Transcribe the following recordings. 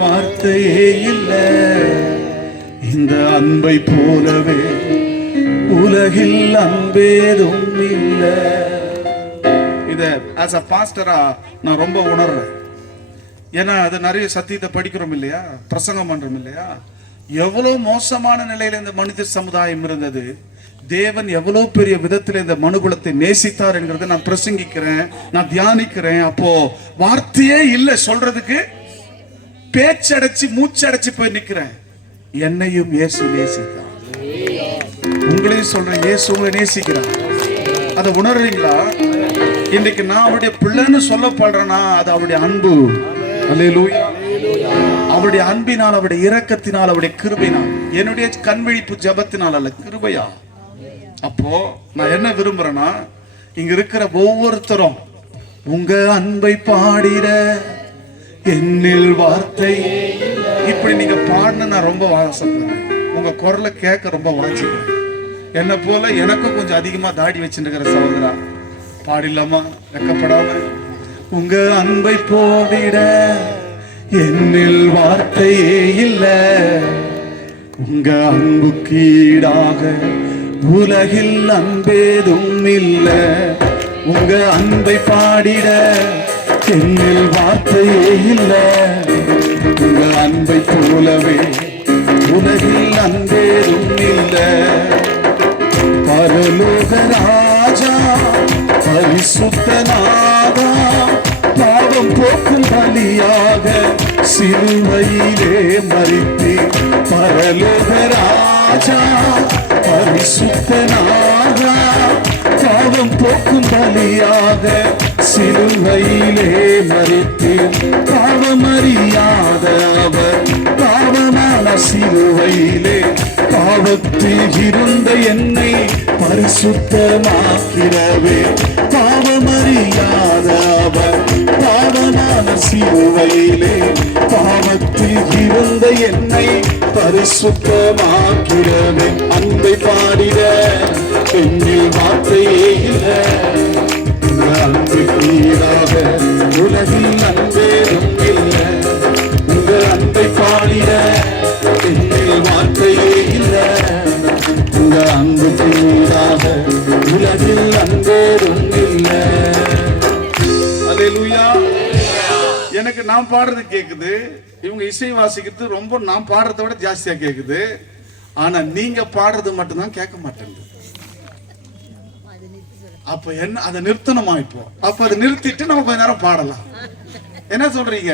வார்த்தையே இல்லை இந்த அன்பை போலவே உலகில் அன்பேதும் இல்லை. இத ஆஸ் அ பாஸ்டரா நான் ரொம்ப உணர்றேன். ஏன்னா அது நிறைய சத்தியத்தை படிக்கிறோம் இல்லையா, பிரசங்கம் பண்றோம் இல்லையா. எவ்வளவு மோசமான நிலையில இந்த மனித சமுதாயம் இருந்தது, தேவன் எவ்வளவு பெரிய விதத்தில் இந்த மனுகுலத்தை நேசித்தார் என்கிறத நான் பிரசங்கிக்கிறேன், நான் தியானிக்கிறேன். அப்போ வார்த்தையே இல்லை சொல்றதுக்கு, பேச்சடைச்சு மூச்சடைச்சு போய் நிக்கிறேன். என்னையும் இயேசு நேசித்தார், உங்களையும் சொல்றேன், இயேசு உங்களை நேசிக்கிறார். அதை உணர்றீங்களா? இன்னைக்கு நான் அவருடைய பிள்ளைன்னு சொல்லப்படுறேன்னா அது அவருடைய அன்பு. அல்லேலூயா. அவருடைய அன்பினால், அவருடைய இரக்கத்தினால், அவருடைய கிருபையினால், என்னுடைய கண்விழிப்பு ஜபத்தினால் அல்ல, கிருபையா. அப்போ நான் என்ன விரும்புறேன்னா, இங்க இருக்கிற ஒவ்வொருத்தரும் உங்க அன்பை பாடிட என்னில் வார்த்தை இப்படி நீங்க பாடின நான் ரொம்ப ஆசைப்படுறேன். உங்க குரலை கேட்க ரொம்ப வாஞ்சிக்கிறேன். என்ன போல எனக்கும் கொஞ்சம் அதிகமா தாடி வச்சுருக்கிற சகோதரா பாடிடலாமா? வெக்கப்படாம உங்க அன்பை போடிட என்னில் வார்த்தையே இல்லை, உங்க அன்புக்கு ஈடாக உலகில் அன்பேதும் இல்லை. உங்க அன்பை பாடிட என்னில் வார்த்தையே இல்லை, உங்க அன்பை போலவே உலகில் அன்பேதும் இல்லை. பரலோக ராஜா பரிசுத்தநாதா, பாவம் போக்கும் பலியாக சிலுவையிலே மரித்தீர். பரலோக ராஜா பரிசுத்தநாதா, பாவம் போக்கும் பலியாக சிலுவையிலே மரித்தீர். பாவமறியாத அவர் பாவமான சிலுவையிலே பாவத்தில் இருந்த என்னை பரிசுத்தமாக்கிறவே. பாவமறியாத அவர் பாவமான சிலுவையிலே பாவத்தில் இருந்த என்னை பரிசுத்தமாக்கிறவே. அன்பை பாடிட என்னில் வார்த்தையே இல்லை, அன்புக்கு ஈடாக உலகில் அன்பேதும் இல்லை. உங்க அன்பை பாடிட என்னில் வார்த்தையே இல்லை, உங்க அன்புக்கு ஈடாக உலகில் அன்பேதும் இல்லை. அல்லேலூயா. எனக்கு நான் பாடுறது கேக்குது, இவங்க இசை வாசிக்கிறது ரொம்ப நான் பாடுறதை விட ஜாஸ்தியா கேக்குது. ஆனா நீங்க பாடுறது மட்டும்தான் கேட்க மாட்டேங்குது. அப்ப என்ன, அதை நிறுத்தணுமா? இப்போ அப்ப அதை நிறுத்திட்டு நம்ம கொஞ்ச நேரம் பாடலாம். என்ன சொல்றீங்க?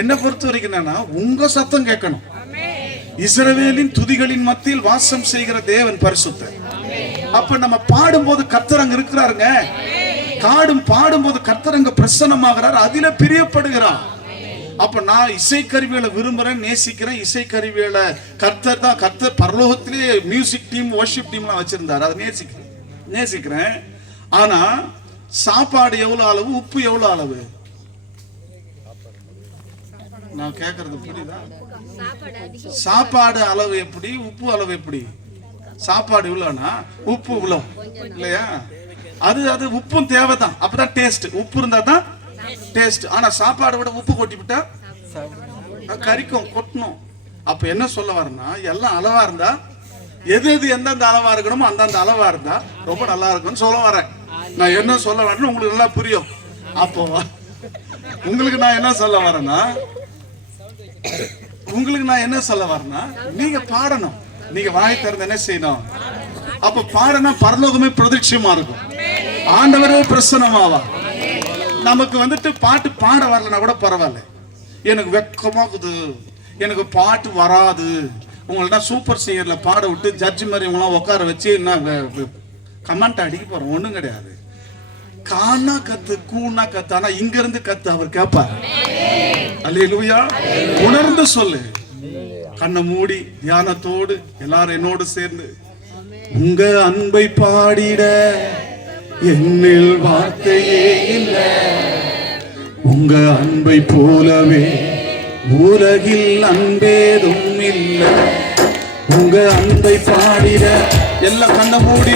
என்ன பொறுத்த வரைக்கும் என்னன்னா, உங்க சத்தம் கேட்கணும். இஸ்ரவேலின் துதிகளின் மத்தியில் வாசம் செய்கிற தேவன் பரிசுத்தர். அப்ப நம்ம பாடும்போது கர்த்தர் அங்க இருக்கிறாருங்க. பாடும்போது கர்த்தர் அங்க பிரசன்னமாகிறார், அதில பிரியப்படுகிறார். அப்ப நான் இசைக்கருவிகளை விரும்புறேன், நேசிக்கிறேன். இசைக்கருவிகளை கர்த்தர் தான், கர்த்தர் பரலோகத்திலே மியூசிக் டீம், வர்ஷிப் டீம்லாம் வச்சிருந்தாரு, அதை நேசிக்கிறேன். ஆனா சாப்பாடு எவ்வளவு அளவு, உப்பு எவ்வளவு அளவு? நான் கேக்குறது புரியுதா? சாப்பாடு அளவு எப்படி, உப்பு அளவு எப்படி? சாப்பாடு இவ்வளவுனா உப்பு இவ்வளவு இல்லையா? அது உப்பும் தேவைதான், அப்பதான் டேஸ்ட். உப்பு இருந்தா தான் டேஸ்ட். ஆனா சாப்பாடு விட உப்பு கொட்டி விட்டா கறிக்கும், கொட்டணும். அப்ப என்ன சொல்ல வரேன்னா, எல்லாம் அளவா இருந்தா, எது எந்தெந்த அளவா இருக்கணுமோ அந்தந்த அளவா இருந்தா ரொம்ப நல்லா இருக்கும்னு சொல்ல வரேன். நான் என்ன சொல்ல வரேன்னு உங்களுக்கு நல்லா புரியும். அப்போ உங்களுக்கு நான் என்ன சொல்ல வரேன்னா, நீங்க பாடணும். நீங்க வாய் திறந்து என்ன செய்யணும்? அப்ப பாடனா பரலோகமே பிரதிட்சயமா இருக்கும், ஆண்டவரே பிரசன்னமாவா. நமக்கு வந்துட்டு பாட்டு பாட வரலன்னா கூட பரவாயில்ல, எனக்கு வெக்கமாக்குது, எனக்கு பாட்டு வராது. உங்கள்ட்ட சூப்பர் சிங்கர்ல பாட விட்டு ஜட்ஜி மாதிரி இவங்களாம் உட்கார வச்சு என்ன கமெண்ட் அடிக்க போறோம்? ஒண்ணும் கிடையாது. கானா கத்து, கூனா கத்து, ஆனா இங்க இருந்து கத்து அவர் கேட்பார். அல்லேலூயா. உணர்ந்து சொல்லு, கண்ணை மூடி தியானத்தோடு எல்லாரும் என்னோடு சேர்ந்து உங்க அன்பை பாடிட என்னில் வார்த்தையே இல்லை, உங்க அன்பை போலவே உலகில் அன்பேதும் இல்லை. உங்க அன்பை பாடிட எல்லாம் கண்ணை மூடி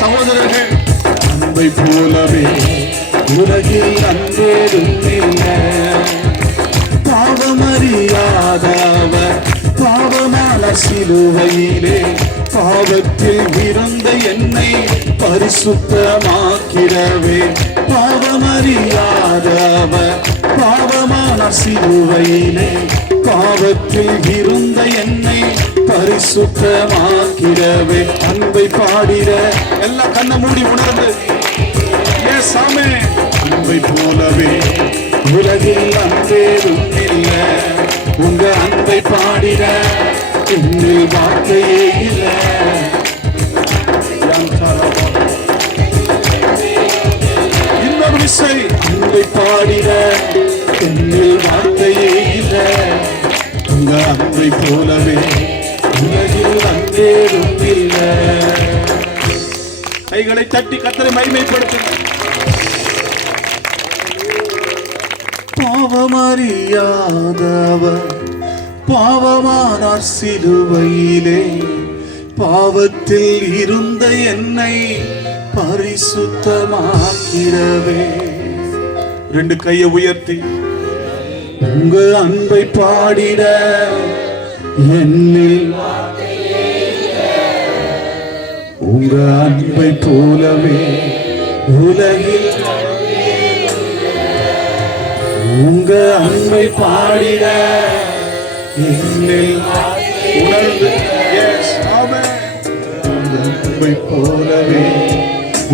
சகோதரர்கள், அன்பை போலவே உலகில் அன்பேதும் இல்லை. சிலுவையிலே பாவத்தில் இருந்த என்னை பரிசுத்தமாக்கிறவே பாவமறியாதவர் பாவமான சிலுவையிலே பாவத்தில் இருந்த என்னை பரிசுத்தமாக்கிறவே அன்பை பாடிட எல்லா கண்ண மூடி உணர்ந்து சாமே அன்பை போலவே உலகில் அன்பேதும் இல்லை உங்க அன்பை பாடிட என்னில் வார்த்தையே இல்லை இன்னொரு விசை அன்பை பாடிட என்னில் வார்த்தையே இல்லை உங்க அன்பை போலவே உலகில் அன்பேதும் இல்லை. கைகளை தட்டி கர்த்தரை மகிமைப்படுத்துங்கள். பாவமறியாதவர் பாவமானார் சிலுவையிலே பாவத்தில் இருந்த என்னை பரிசுத்தமாக்கிறவே. ரெண்டு கையை உயர்த்தி உங்க அன்பை பாடிட என்னில் உங்க அன்பை போலவே உலகில் உங்க அன்பை பாடிட என்னில் உணர்ந்து அன்பை போலவே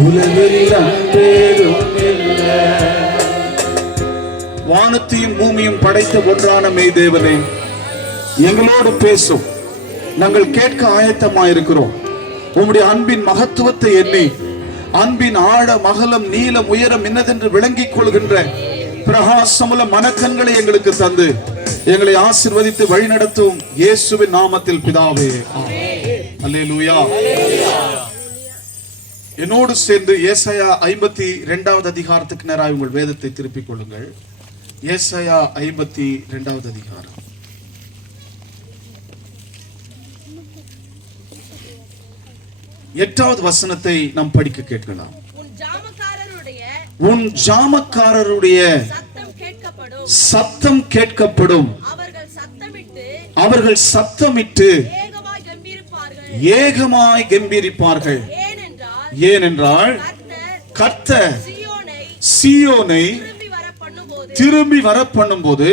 உலகில் அன்பேதும் இல்லை. வானத்தையும் பூமியும் படைத்த ஒன்றான மெய் தேவனே, எங்களோடு பேசும். நாங்கள் கேட்க ஆயத்தமாயிருக்கிறோம். உம்முடைய அன்பின் மகத்துவத்தை எண்ணி அன்பின் ஆழ மகலம் நீளம் உயரம் என்னதென்று விளங்கிக் கொள்கின்ற பிரகாசமுள்ள மனக்கண்களை எங்களுக்கு தந்து எங்களை ஆசீர்வதித்து வழிநடத்தும் இயேசுவின் நாமத்தில் பிதாவே, அல்லேலூயா. என்னோடு சேர்ந்து ஏசாயா 52வது அதிகாரத்துக்கு நேராக உங்கள் வேதத்தை திருப்பிக் கொள்ளுங்கள். ஏசாயா 52வது அதிகாரம். எட்டாவது வசனத்தை நாம் படிக்க கேட்கலாம். உன் ஜாமக்காரருடைய சத்தம் கேட்கப்படும், அவர்கள் சத்தமிட்டு ஏகமாய் கம்பீரிப்பார்கள். ஏனென்றால் கர்த்தர் சீயோனை திரும்பி வர பண்ணும்போது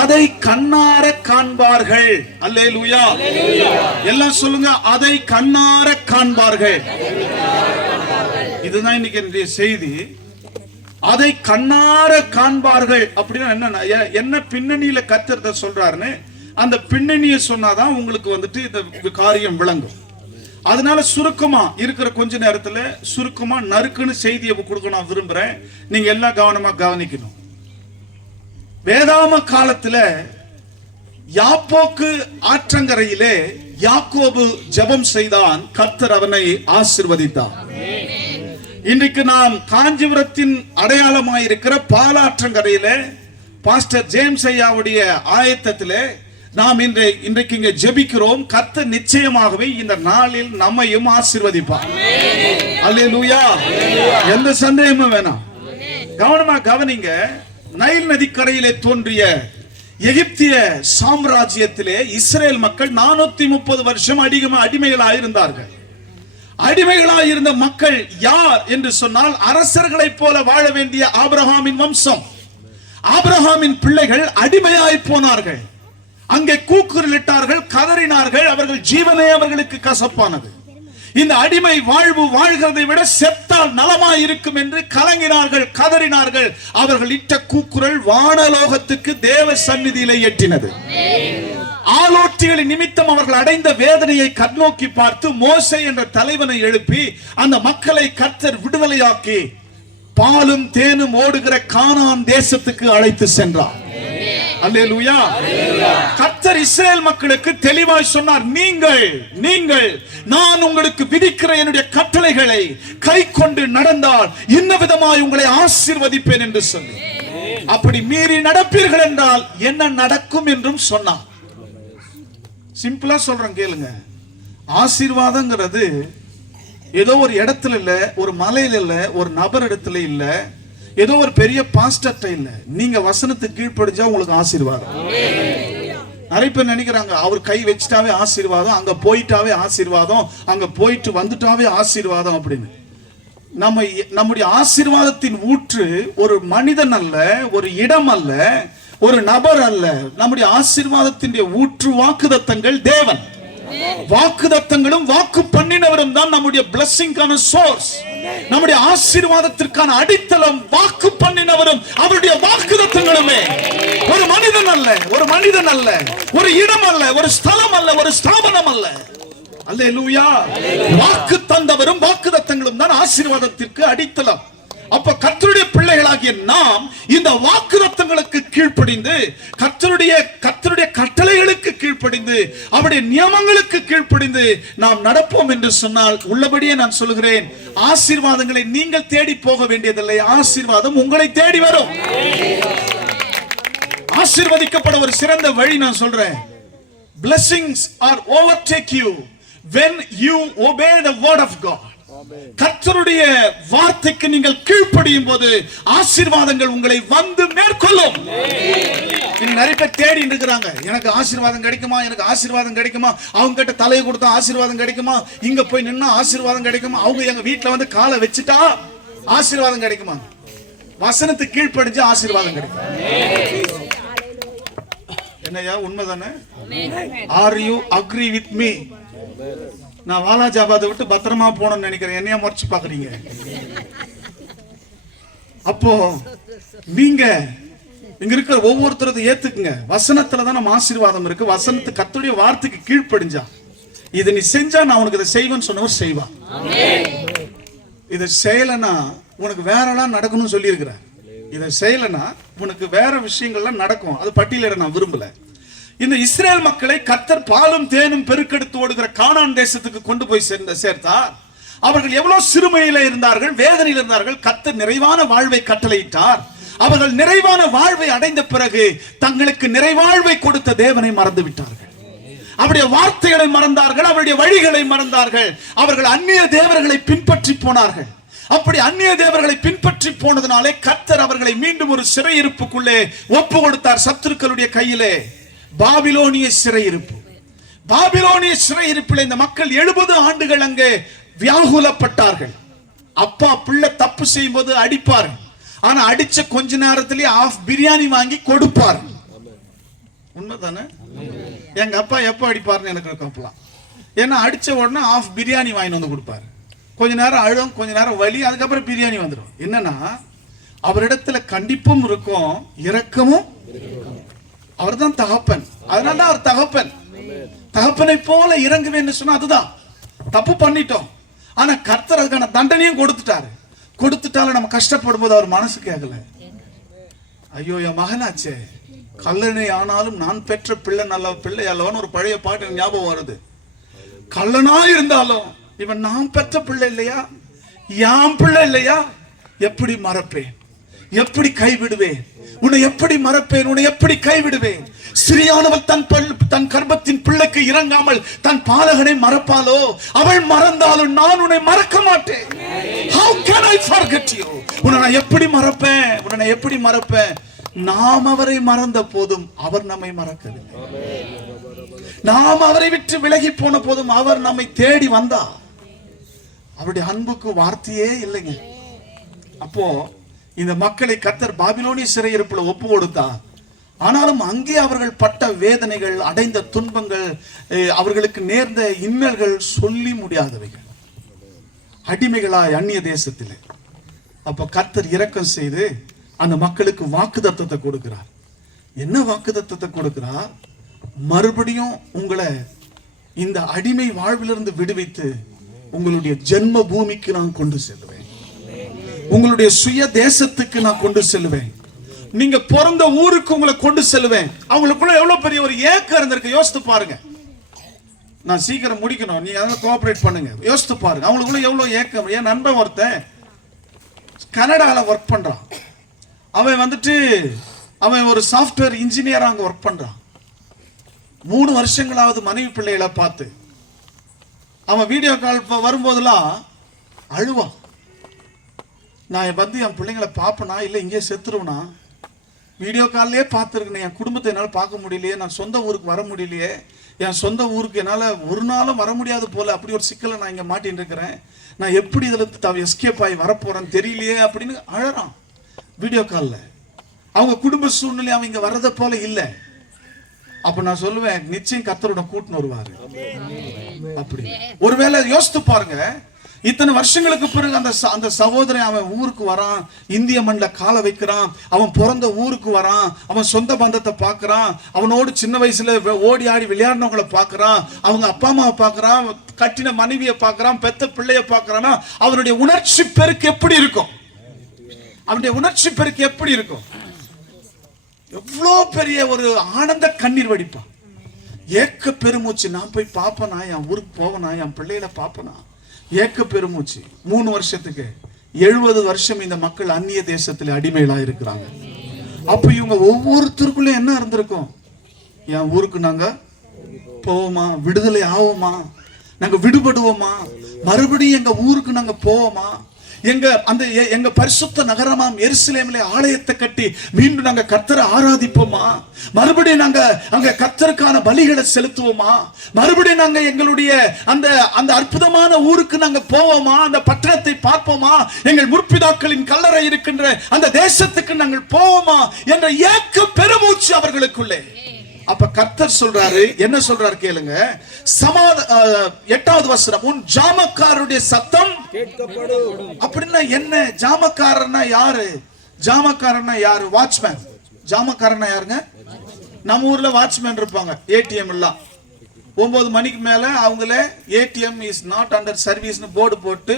அதை கண்ணார காண்பார்கள். அல்லேலூயா. எல்லாம் சொல்லுங்க, அதை கண்ணார காண்பார்கள். இதுதான் இன்னைக்கு செய்தி. அதை கண்ணார காண்பார்கள் அப்படின்னா என்ன பின்னணியில கர்த்தர் சொல்றாருன்னு அந்த பின்னணியை சொன்னாதான் உங்களுக்கு வந்துட்டு இந்த காரியம் விளங்கும். அதனால சுருக்கமா இருக்கிற கொஞ்ச நேரத்துல சுருக்கமா நறுக்குன்னு செய்தியை கொடுக்க நான் விரும்புறேன். நீங்க எல்லாம் கவனமா கவனிக்கணும். வேதாம காலத்துல யாப்போக்கு ஆற்றங்கரையிலே யாக்கோபு ஜெபம் செய்தான். கர்த்தர் அவனை ஆசீர்வதித்தார். இன்றைக்கு நாம் காஞ்சிபுரத்தின் அடையாளமாயிருக்கிற பாலாற்றங்கரையில பாஸ்டர் ஜேம்ஸ் ஐயாவுடைய ஆயத்தத்திலே நாம் இன்றைக்கு இங்க ஜெபிக்கிறோம். கர்த்தர் நிச்சயமாகவே இந்த நாளில் நம்மையும் ஆசீர்வதிப்பார். அல்லேலூயா. எந்த சந்தேகமும் வேணாம். கவனமா கவனிங்க. நைல் நதிக்கரையிலே தோன்றிய எகிப்திய சாம்ராஜ்யத்திலே இஸ்ரேல் மக்கள் 430 வருஷம் அடிமைகளாயிருந்தார்கள். அடிமைகளாயிருந்த மக்கள் யார் என்று சொன்னால் அரசர்களைப் போல வாழ வேண்டிய ஆபிரகாமின் வம்சம். ஆபிரகாமின் பிள்ளைகள் அடிமையாய் போனார்கள். அங்கே கூக்குரலிட்டார்கள், கதறினார்கள். அவர்கள் ஜீவனே அவர்களுக்கு கசப்பானது. இந்த அடிமை வாழ்வு வாழ்கிறதை விட செத்தால் நலமாய் இருக்கும் என்று கலங்கினார்கள், கதறினார்கள். அவர்கள் இட்ட கூக்குரல் வானலோகத்துக்கு தேவ சந்நிதியிலே எட்டினது. ஆலோட்டிகளின் நிமித்தம் அவர்கள் அடைந்த வேதனையை கண்ணோக்கி பார்த்து மோசே என்ற தலைவனை எழுப்பி அந்த மக்களை கர்த்தர் விடுதலையாக்கி பாலும் தேனும் ஓடுகிற கானான் தேசத்துக்கு அழைத்து சென்றார். அல்லேலூயா. கர்த்தர் இஸ்ரேல் மக்களுக்கு தெளிவாய் சொன்னார், நீங்கள் நான் உங்களுக்கு விதிக்கிற என்னுடைய கட்டளைகளை கை கொண்டு நடந்தால் இன்ன விதமாய் உங்களை ஆசீர்வதிப்பேன் என்று சொல்லி, அப்படி மீறி நடப்பீர்கள் என்றால் என்ன நடக்கும் என்றும் சொன்னார். சிம்பிளா சொல்றேன் கேளுங்க. ஆசீர்வாதங்கிறது ஏதோ ஒரு இடத்துல இல்ல, ஒரு மலையில இல்ல, ஒரு நபர் இடத்துல இல்ல, ஏதோ ஒரு பெரிய பாஸ்டர்ட்ட இல்ல. நீங்க வசனத்துக்கு கீழ்ப்படிஞ்சா உங்களுக்கு ஆசீர்வாதம். நிறைய பேர் நினைக்கிறாங்க அவர் கை வச்சுட்டாவே ஆசீர்வாதம், அங்க போயிட்டாவே ஆசீர்வாதம், அங்க போயிட்டு வந்துட்டாவே ஆசீர்வாதம் அப்படின்னு. நம்முடைய ஆசீர்வாதத்தின் ஊற்று ஒரு மனிதன் அல்ல, ஒரு இடம் அல்ல, ஒரு நபர் அல்ல. நம்முடைய ஆசீர்வாதத்தின் ஊற்று வாக்குதத்தங்கள் தேவன். வாக்குதத்தங்களும் வாக்கு பண்ணினவரும் தான் நம்முடைய பிளஸிங்கான சோர்ஸ். நம்முடைய ஆசீர்வாதத்திற்கான அடித்தளம் வாக்கு பண்ணினவரும் அவருடைய வாக்குதத்தங்களுமே. ஒரு மனிதன் அல்ல, ஒரு மனிதன் அல்ல, ஒரு இடம் அல்ல, ஒரு ஸ்தலம் அல்ல, ஒரு ஸ்தாபனம் அல்ல. அல்லேலூயா. வாக்கு தந்தவரும் வாக்குதத்தங்களும் தான் ஆசீர்வாதத்திற்கு அடித்தளம். அப்ப கர்த்தருடைய பிள்ளைகளாகிய நாம் இந்த வாக்குதத்தங்களுக்கு கீழ்ப்படிந்து, கர்த்தருடைய கட்டளைகளுக்கு கீழ்ப்படிந்து, அவருடைய நியமங்களுக்கு கீழ்ப்படிந்து நாம் நடப்போம் என்று சொன்னால், உள்ளபடியே நான் சொல்கிறேன், ஆசீர்வாதங்களை நீங்கள் தேடி போக வேண்டியதில்லை, ஆசீர்வாதம் உங்களை தேடி வரும். ஆசீர்வதிக்கப்பட ஒரு சிறந்த வழி நான் சொல்றேன். Blessings are overtake you when you obey the word of God. கர்த்தருடைய வார்த்தைக்கு நீங்கள் கீழ்ப்படியும் போது ஆசீர்வாதங்கள் உங்களை வந்து மேற்கொள்ளும். நிறைய பேர் தேடி இருக்கிறாங்க, எனக்கு ஆசீர்வாதம் கிடைக்குமா, எனக்கு ஆசீர்வாதம் கிடைக்குமா, அவங்க கிட்ட தலையை கொடுத்தா ஆசீர்வாதம் கிடைக்குமா, இங்க போய் நின்னா ஆசீர்வாதம் கிடைக்குமா, அவங்க எங்க வீட்டுல வந்து காலை வச்சுட்டா ஆசீர்வாதம் கிடைக்குமா. வசனத்துக்கு கீழ்ப்படிஞ்சு ஆசீர்வாதம் கிடைக்கும். என்னையா உண்மைதானே? Are you agree with me? நான் வாலாஜாபாத்தை விட்டு பத்திரமா போனோம்னு நினைக்கிறேன், என்னையா முறைச்சு பாக்குறீங்க? அப்போ நீங்க இங்க இருக்கிற ஒவ்வொருத்தரது ஏத்துக்குங்க. வசனத்துலதான் நம்ம ஆசீர்வாதம் இருக்கு. வசனத்து கர்த்தருடைய வார்த்தைக்கு கீழ்ப்படிஞ்சா, இதை நீ செஞ்சா நான் உனக்கு இதை செய்வேன்னு சொன்னவர் செய்வா. இதை செய்யலன்னா உனக்கு வேற எல்லாம் நடக்கணும்னு சொல்லி இருக்கிறார். இதை செய்யலன்னா உனக்கு வேற விஷயங்கள்லாம் நடக்கும். அது பட்டியலிட நான் விரும்பல. இந்த இஸ்ரேல் மக்களை கர்த்தர் பாலும் தேனும் பெருக்கெடுத்து ஓடுகிற கானான் தேசத்துக்கு கொண்டு போய் சேர்த்தார். அவர்கள் எவ்வளவு சிறுமையில இருந்தார்கள், வேதனையில் இருந்தார்கள். கர்த்தர் நிறைவான வாழ்வை கட்டளையிட்டார். அவர்கள் நிறைவான வாழ்வை அடைந்த பிறகு தங்களுக்கு நிறைவாழ்வை கொடுத்த தேவனை மறந்து விட்டார்கள். அவருடைய வார்த்தைகளை மறந்தார்கள், அவருடைய வழிகளை மறந்தார்கள். அவர்கள் அந்நிய தேவர்களை பின்பற்றி போனார்கள். அப்படி அந்நிய தேவர்களை பின்பற்றி போனதுனாலே கர்த்தர் அவர்களை மீண்டும் ஒரு சிறையிருப்புக்குள்ளே ஒப்பு கொடுத்தார், சத்துருக்களுடைய கையிலே. பாபிலோனிய சிறையிருப்பு. பாபிலோனிய சிறையிருப்பில் இந்த மக்கள் 70 ஆண்டுகள் அங்கே வியாகுலப்பட்டார்கள். அப்பா பிள்ளை தப்பு செய்யும் போது அடிப்பார், ஆனா அடிச்ச கொஞ்ச நேரத்திலேயே ஆஃப் பிரியாணி வாங்கி கொடுப்பார். உண்மைதானே? எங்க அப்பா எப்ப அடிப்பாருன்னு எனக்கு இருக்கலாம். ஏன்னா அடிச்ச உடனே ஆஃப் பிரியாணி வாங்கி வந்து கொடுப்பாரு. கொஞ்ச நேரம் அழும், கொஞ்ச நேரம் வலி, அதுக்கப்புறம் பிரியாணி வந்துடும். என்னன்னா அவரிடத்துல கண்டிப்பும் இருக்கும், இரக்கமும். அவர் தான் தகப்பன், அதனாலதான் அவர் தகப்பன். தகப்பனை போல இறங்குவேன்னு சொன்னா அதுதான். தப்பு பண்ணிட்டோம், ஆனா கர்த்தர் அதுக்கான தண்டனையும் கொடுத்துட்டாரு. கொடுத்துட்டாலும் நம்ம கஷ்டப்படும் போது அவர் மனசு கேட்கல. ஐயோ என் மகனாச்சே, கல்லணை ஆனாலும் நான் பெற்ற பிள்ளை நல்ல பிள்ளை அல்லவன்னு ஒரு பழைய பாட்டு ஞாபகம் வருது. கல்லனா இருந்தாலும் இவன் நான் பெற்ற பிள்ளை இல்லையா, யாம் பிள்ளை இல்லையா, எப்படி மறப்பேன், எப்படி கைவிடுவேன், உன்னை எப்படி மறப்பேன், உன்னை எப்படி கைவிடுவேன். சிறியானவள் தன் கர்ப்பத்தின் பிள்ளைக்கு இறங்காமல் தன் பாலகனை மறப்பாளோ, அவள் மறந்தாலும் நான் உன்னை மறக்க மாட்டேன். How can I forget you? உன்னை நான் எப்படி மறப்பேன், உன்னை நான் எப்படி மறப்பேன். நாம் அவரை மறந்த போதும் அவர் நம்மை மறக்கவில்லை. நாம் அவரை விட்டு விலகி போன போதும் அவர் நம்மை தேடி வந்தார். அவருடைய அன்புக்கு வார்த்தையே இல்லைங்க. அப்போ இந்த மக்களை கர்த்தர் பாபிலோனிய சிறையிருப்புல ஒப்பு கொடுத்தார். ஆனாலும் அங்கே அவர்கள் பட்ட வேதனைகள், அடைந்த துன்பங்கள், அவர்களுக்கு நேர்ந்த இன்னல்கள் சொல்லி முடியாதவைகள். அடிமைகளாய் அந்நிய தேசத்திலே. அப்ப கர்த்தர் இரக்கம் செய்து அந்த மக்களுக்கு வாக்குத்தத்தத்தை கொடுக்கிறார். என்ன வாக்குத்தத்தத்தை கொடுக்கிறார்? மறுபடியும் உங்களை இந்த அடிமை வாழ்விலிருந்து விடுவித்து உங்களுடைய ஜென்ம பூமிக்கு நான் கொண்டு செல்வேன், உங்களுடைய சுய தேசத்துக்கு நான் கொண்டு செல்வேன், நீங்க பிறந்த ஊருக்கு உங்களை கொண்டு செல்வேன். அவங்களுக்குள்ள எவ்வளவு பெரிய ஒரு ஏக்கம் இருந்திருக்கு, யோசித்து பாருங்க. நான் சீக்கிரம் முடிக்கணும், நீங்க அதெல்லாம் கோஆபரேட் பண்ணுங்க. யோசித்து பாருங்க அவங்களுக்குள்ள எவ்வளவு ஏக்கம். என் நண்பன் ஒருத்தன் கனடால ஒர்க் பண்றான். அவன் ஒரு சாஃப்ட்வேர் இன்ஜினியரா அங்க ஒர்க் பண்றான். 3 வருஷங்களாவது மனைவி பிள்ளைகளை பார்த்து அவன் வீடியோ கால் வரும்போதெல்லாம் அழுவான். நான் வந்து என் பிள்ளைங்களை பார்ப்பனா இல்லை இங்கே செத்துருவனா, வீடியோ கால்லையே பார்த்துருக்கேன். என் குடும்பத்தை என்னால் பார்க்க முடியலையே, நான் சொந்த ஊருக்கு வர முடியலையே, என் சொந்த ஊருக்கு என்னால் ஒரு நாளும் வர முடியாது போல, அப்படி ஒரு சிக்கலை நான் இங்கே மாட்டின்னு இருக்கிறேன், நான் எப்படி இதில் எஸ்கேப் ஆகி வரப்போறேன்னு தெரியலையே அப்படின்னு அழறான் வீடியோ காலில். அவங்க குடும்ப சூழ்நிலை அவங்க இங்கே வர்றதை போல இல்லை. அப்ப நான் சொல்லுவேன், நிச்சயம் கர்த்தரோட கூட்டின்னு வருவாரு. அப்படி ஒருவேளை யோசித்து பாருங்க, இத்தனை வருஷங்களுக்கு பிறகு அந்த சகோதரன் அவன் ஊருக்கு வரான், இந்திய மண்ணில் காலை வைக்கிறான், அவன் பிறந்த ஊருக்கு வரான், அவன் சொந்த பந்தத்தை பார்க்கறான், அவனோடு சின்ன வயசுல ஓடி ஆடி விளையாடினவங்களை பார்க்கறான், அவங்க அப்பா அம்மாவை பார்க்கறான், கட்டின மனைவியை பார்க்கறான், பெத்த பிள்ளைய பார்க்கறான்னா அவனுடைய உணர்ச்சி பெருக்கு எப்படி இருக்கும்? அவனுடைய உணர்ச்சி பெருக்கு எப்படி இருக்கும்? எவ்வளோ பெரிய ஒரு ஆனந்த கண்ணீர் வடிப்பான், ஏக்க பெருமூச்சு. நான் போய் பார்ப்பனா, என் ஊருக்கு போவனா, என் பிள்ளைகளை பார்ப்பனா, ஏக்க பெருமூச்சு. 3 வருஷத்துக்கு 70 வருஷம் இந்த மக்கள் அந்நிய தேசத்துல அடிமைகளா இருக்கிறாங்க. அப்ப இவங்க ஒவ்வொருத்தருக்குள்ள என்ன இருந்திருக்கும்? என் ஊருக்கு நாங்க போவோமா, விடுதலை ஆவோமா, நாங்க விடுபடுவோமா, மறுபடியும் எங்க ஊருக்கு நாங்க போவோமா, எங்க பரிசுத்த நகரமாம் எருசலேமிலே ஆலயத்தை கட்டி மீண்டும் நாங்க கர்த்தரை ஆராதிப்போமா, மறுபடியும் நாங்க அங்க கர்த்தருக்கான பலிகளை செலுத்துவோமா, மறுபடியும் நாங்க எங்களுடைய அந்த அற்புதமான ஊருக்கு நாங்க போவோமா, அந்த பட்டணத்தை பார்ப்போமா, எங்கள் முற்பிதாக்களின் கல்லறை இருக்கின்ற அந்த தேசத்துக்கு நாங்கள் போவோமா என்ற ஏக்க பெருமூச்சு அவர்களுக்குள்ளே. அப்ப கர்த்தர் சொல்றாரு, என்ன சொல்றாரு கேளுங்க. 8வது வசனம், உன் ஜாமக்காரருடைய சத்தம் கேட்கப்படும். அப்படின்னா என்ன? ஜாமக்காரர்னா யாரு? ஜாமக்காரர்னா யாரு? வாட்ச்மேன். ஜாமக்காரர்னா யாருங்க? நம்ம ஊர்ல வாட்ச்மேன் இருப்பாங்க, ஏடிஎம் எல்லாம் 9 மணிக்கு மேல அவங்களே ஏடிஎம் இஸ் நாட் அண்டர் சர்வீஸ்னு போர்டு போட்டு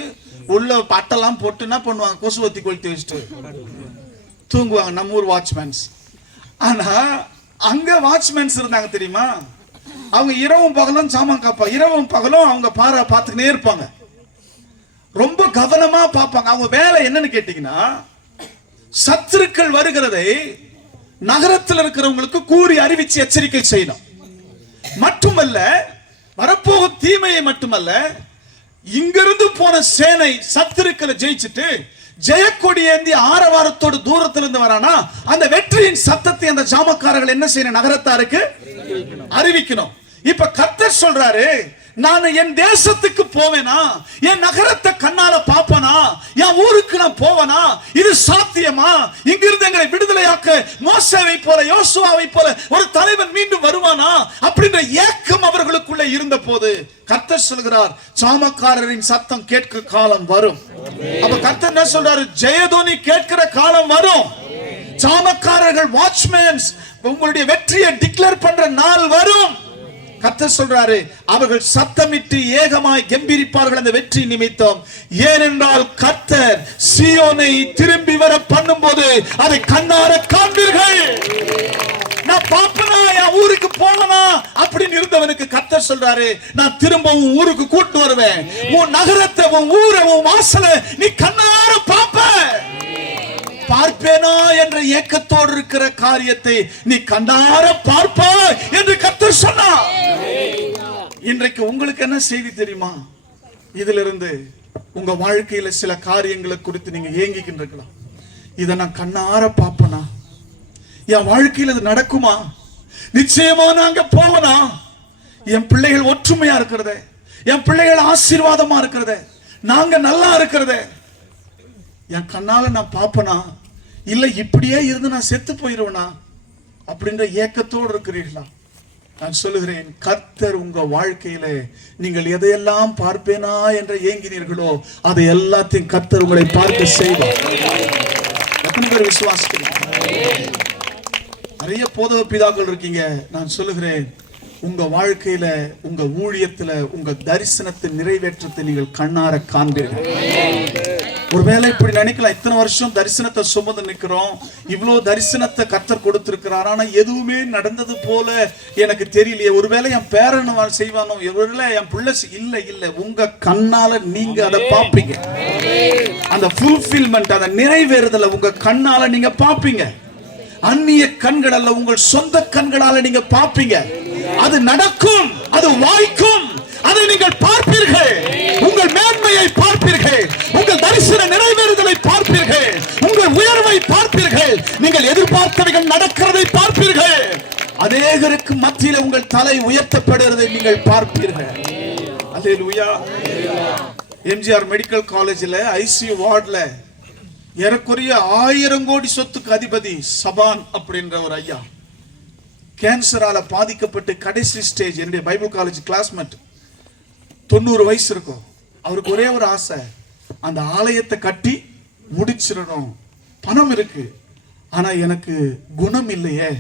உள்ள பட்டெல்லாம் போட்டு என்ன பண்ணுவாங்க, கொசுவத்தி கொளுத்தி வச்சுட்டு தூங்குவாங்க நம்ம ஊர் வாட்ச்மேன்ஸ். ஆனா அங்க வாட்ச்மேன்ஸ் இருந்தாங்க தெரியுமா, அவங்க இரவும் பகலும் சாமான் காப்பா, இரவும் பகலும் அவங்க பார்த்துக்கிட்டே இருப்பாங்க, ரொம்ப கவனமா பார்ப்பாங்க. அவங்க வேலை என்னன்னு கேட்டீங்கன்னா, சத்துருக்கள் வருகிறதை நகரத்தில் இருக்கிறவங்களுக்கு கூறி அறிவிச்சு எச்சரிக்கை செய்யணும். மட்டுமல்ல, வரப்போகும் தீமையை மட்டுமல்ல, இங்கிருந்து போன சேனை சத்துருக்களை ஜெயிச்சுட்டு ஜெயக்கொடி ஏந்தி ஆரவாரத்தோடு தூரத்தில் இருந்து வரானா, அந்த வெற்றியின் சத்தத்தை அந்த ஜாமக்காரர்கள் என்ன செய்யணும்? நகரத்தாருக்கு அறிவிக்கணும். இப்ப கர்த்தர் சொல்றாரு, நான் என் தேசத்துக்கு போவேனா, என் நகரத்தை கண்ணால பாப்பனா, என் ஊருக்கு நான் போவனா? இது சாத்தியமா? இங்கிருந்து எங்களை விடுதலையாக்க மோசேவை போல யோசுவாவை போல ஒரு தலைவன் மீண்டும் வருவானா அப்படின்ற ஏக்கம் அவர்களுக்குள்ள இருந்த போது கர்த்தர் சொல்கிறார், ஜாமக்காரரின் சத்தம் கேட்கிற காலம் வரும். அப்ப கர்த்தர் என்ன சொல்றாரு? ஜெயதோனி கேட்கிற காலம் வரும். ஜாமக்காரர்கள் வாட்ச்மேன்ஸ் உங்களுடைய வெற்றியை டிக்ளேர் பண்ற நாள் வரும். கர்த்தர் சொல்றாரு, அவர்கள் சத்தமிட்டு ஏகமாய் கம்பீரிப்பார்கள் அந்த வெற்றி நிமித்தம். ஏனென்றால் கர்த்தர் சீயோனை திரும்பி வர பண்ணும்போது அதை கண்ணார காண்பீர்கள். நான் பாப்பனா, என் ஊருக்கு போவனா அப்படின்னு இருந்தவனுக்கு கர்த்தர் சொல்றாரு, நான் திரும்பவும் ஊருக்கு கூட்டு வருவேன். உன் நகரத்தை, உன் ஊரை, உன் வாசலை நீ கண்ணார பாப்ப. பார்ப்பேனா என்ற ஏக்கத்தோடு இருக்கிற காரியத்தை நீ கண்ணார பார்ப்பாய் என்று கர்த்தர் சொன்னார். இன்றைக்கு உங்களுக்கு என்ன செய்தி தெரியுமா? இதிலிருந்து உங்க வாழ்க்கையில சில காரியங்களை குறித்து நீங்க ஏங்கிக்கிட்டு இருக்கலாம். இதை நான் கண்ணார பார்ப்பனா, என் வாழ்க்கையில் இது நடக்குமா, நிச்சயமா நாங்க போவனா, என் பிள்ளைகள் ஒற்றுமையா இருக்கிறத, என் பிள்ளைகள் ஆசீர்வாதமா இருக்கிறத, நாங்க நல்லா இருக்கிறத என் கண்ணால நான் பார்ப்பனா, இல்ல இப்படியே இருந்து நான் செத்து போயிருவேனா அப்படின்ற ஏக்கத்தோடு இருக்கிறீர்களா? நான் சொல்லுகிறேன், கர்த்தர் உங்க வாழ்க்கையில நீங்கள் எதையெல்லாம் பார்ப்பேனா என்று ஏங்கினீர்களோ அதை எல்லாத்தையும் கர்த்தர் உங்களை பார்க்க செய்வார். எத்தனை பேர் விசுவாசிக்கிறீங்க? நிறைய போதக பிதாக்கள் இருக்கீங்க. நான் சொல்லுகிறேன், உங்க வாழ்க்கையில, உங்க ஊழியத்துல, உங்க தரிசனத்தின் நிறைவேற்றத்தை நீங்கள் கண்ணார காண்பீர்கள். ஒருவேளை இப்படி நினைக்கலாம், இத்தனை வருஷம் தரிசனத்தை சுமந்து நிற்கிறோம், இவ்வளவு தரிசனத்தை கர்த்தர் கொடுத்திருக்கிறார், ஆனா எதுவுமே நடந்தது போல எனக்கு தெரியலையே, ஒருவேளை என் பேரன் செய்வானோ, ஒருவேளை என் பிள்ளை இல்ல. உங்க கண்ணால நீங்க அதை பார்ப்பீங்க. அந்த ஃபுல்ஃபில்மெண்ட், அந்த நிறைவேறுதலை உங்க கண்ணால நீங்க பார்ப்பீங்க. அந்நிய கண்கள் அல்ல, உங்கள் சொந்த கண்களால நீங்க பார்ப்பீங்க. அது நடக்கும், அது வாய்க்கும், அதை நீங்கள் பார்ப்பீர்கள். உங்கள் மேன்மையை பார்ப்பீர்கள், உங்கள் தரிசன நிறைவேறுதலை பார்ப்பீர்கள், உங்கள் உயர்வை பார்ப்பீர்கள், நீங்கள் எதிர்பார்த்தவைகள் நடக்கிறதை பார்ப்பீர்கள். அநேகருக்கு மத்தியில் உங்கள் தலை உயர்த்தப்படுவதை நீங்கள் பார்ப்பீர்கள். அல்லேலூயா. எம்ஜிஆர் மெடிக்கல் காலேஜில் ஐசியூ வார்டுல ஏறக்குறைய 1000 கோடி சொத்துக்கு அதிபதி சபான் அப்படின்ற ஒரு ஐயா கேன்சரால பாதிக்கப்பட்டு கடைசி ஸ்டேஜ். என்னுடைய பைபிள் காலேஜ் கிளாஸ்மேட், 90 வயசு இருக்கும். அவருக்கு ஒரே ஒரு ஆசை, அந்த ஆலயத்தை கட்டி முடிச்சிடணும். பணம் இருக்கு, ஆனா எனக்கு குணம் இல்லையே,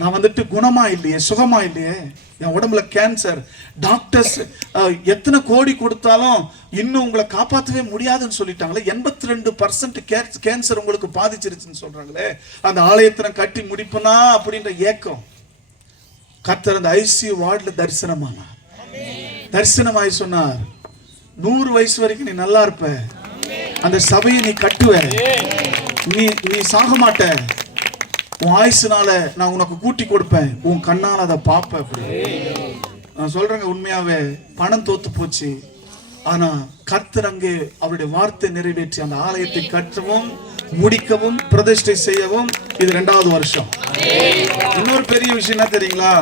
நான் வந்துட்டு குணமா இல்லையே, சுகமா இல்லையே, என் உடம்புல கேன்சர், டாக்டர்ஸ் எத்தனை கோடி கொடுத்தாலும் இன்னும் உங்களை காப்பாற்றவே முடியாதுன்னு சொல்லிட்டாங்களே, 82% கேன்சர் உங்களுக்கு பாதிச்சிருச்சுன்னு சொல்றாங்களே, அந்த ஆலயத்தை கட்டி முடிப்பனா அப்படின்ற ஏக்கம். கர்த்தர் அந்த ஐசியூ வார்டுல தரிசனமானார். தரிசனமாய் சொன்னார், 100 வயசு வரைக்கும் நீ நல்லா இருப்ப, அந்த சபையை நீ கட்டுவ, நீ சாக மாட்ட, உன் ஆயுசுனால நான் உனக்கு கூட்டி கொடுப்பேன், உன் கண்ணால் அதை பார்ப்ப. அப்படி நான் சொல்றேங்க, உண்மையாவே பணம் தோத்து போச்சு, ஆனா கர்த்தர் அங்கே அவருடைய வார்த்தை நிறைவேற்றி அந்த ஆலயத்தை கட்டவும் முடிக்கவும் பிரதிஷ்டை செய்யவும் இது 2வது வருஷம். இன்னொரு பெரிய விஷயம் என்ன தெரியுங்களா,